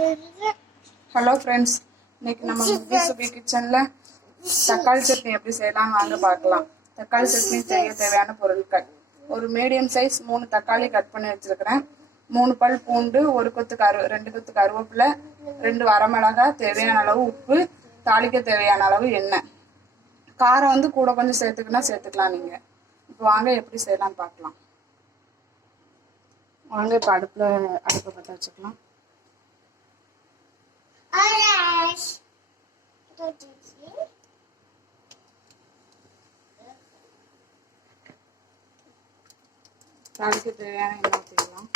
Hello friends, இன்னைக்கு நம்ம சுபி கிச்சனில் தக்காளி சட்னி எப்படி செய்யலாம் வாங்க பார்க்கலாம். தக்காளி சட்னி செய்ய தேவையான பொருட்கள்: ஒரு மீடியம் சைஸ் 3 தக்காளி கட் பண்ணி வச்சுருக்கிறேன், 3 பல் பூண்டு, 2 கொத்து கருவேப்பிலை, 2 வரமிளகாய், தேவையான அளவு உப்பு, தாளிக்க தேவையான அளவு எண்ணெய். காரம் வந்து கூட கொஞ்சம் சேர்த்துக்கலாம் நீங்கள். இப்போ வாங்க எப்படி செய்யலாம்னு பார்க்கலாம். வாங்க இப்போ அடுப்பை பற்ற வச்சுக்கலாம். தாளிக்க தேவையான எண்ணெய் ஊற்றிக்கலாம்.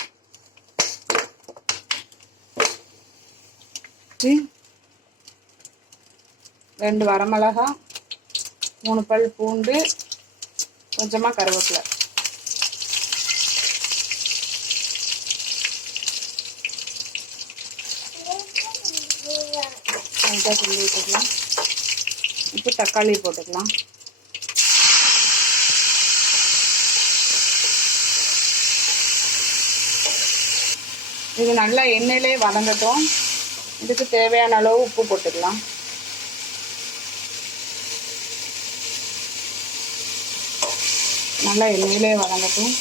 2 வரமிளகாய், 3 பல் பூண்டு, கொஞ்சமாக கருவேப்பிலை. லைட்டாக கிண்டி விட்டுக்கலாம். இப்போ தக்காளி போட்டுக்கலாம். இது நல்லா எண்ணெயிலே வதங்கட்டும். இதுக்கு தேவையான அளவு உப்பு போட்டுக்கலாம். நல்லா எண்ணெயிலே வதங்கட்டும்.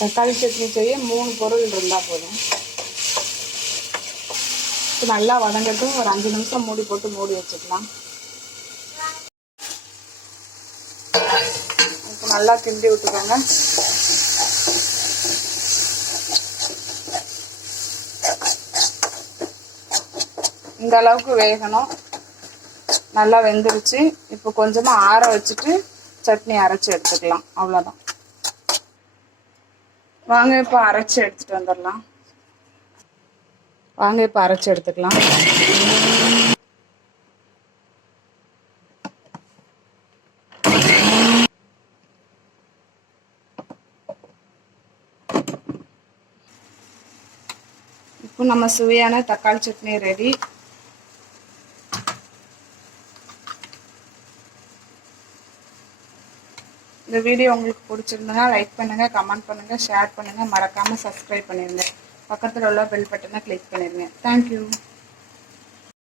தக்காளி சட்னி செய்ய 3 பொருள் இருந்தால் போதும். நல்லா வதங்கட்டும். ஒரு 5 நிமிஷம் மூடி வச்சுக்கலாம். இப்போ நல்லா கிண்டி விட்டுக்கோங்க. இந்த அளவுக்கு வேகணும். நல்லா வெந்துருச்சு. இப்போ கொஞ்சமாக ஆற வச்சுட்டு சட்னி அரைச்சி எடுத்துக்கலாம். அவ்வளோதான். வாங்க இப்போ அரைச்சி எடுத்துட்டு வந்துடலாம். வாங்க இப்போ அரைச்சி எடுத்துக்கலாம். இப்போ நம்ம சுவையான தக்காளி சட்னி ரெடி. இந்த வீடியோ உங்களுக்கு பிடிச்சிருந்தா லைக் பண்ணுங்க, கமெண்ட் பண்ணுங்க, ஷேர் பண்ணுங்க, மறக்காம சப்ஸ்கிரைப் பண்ணிருங்க. பக்கத்தில் உள்ள பெல் பட்டனை கிளிக் பண்ணிடுங்க. தேங்க்யூ.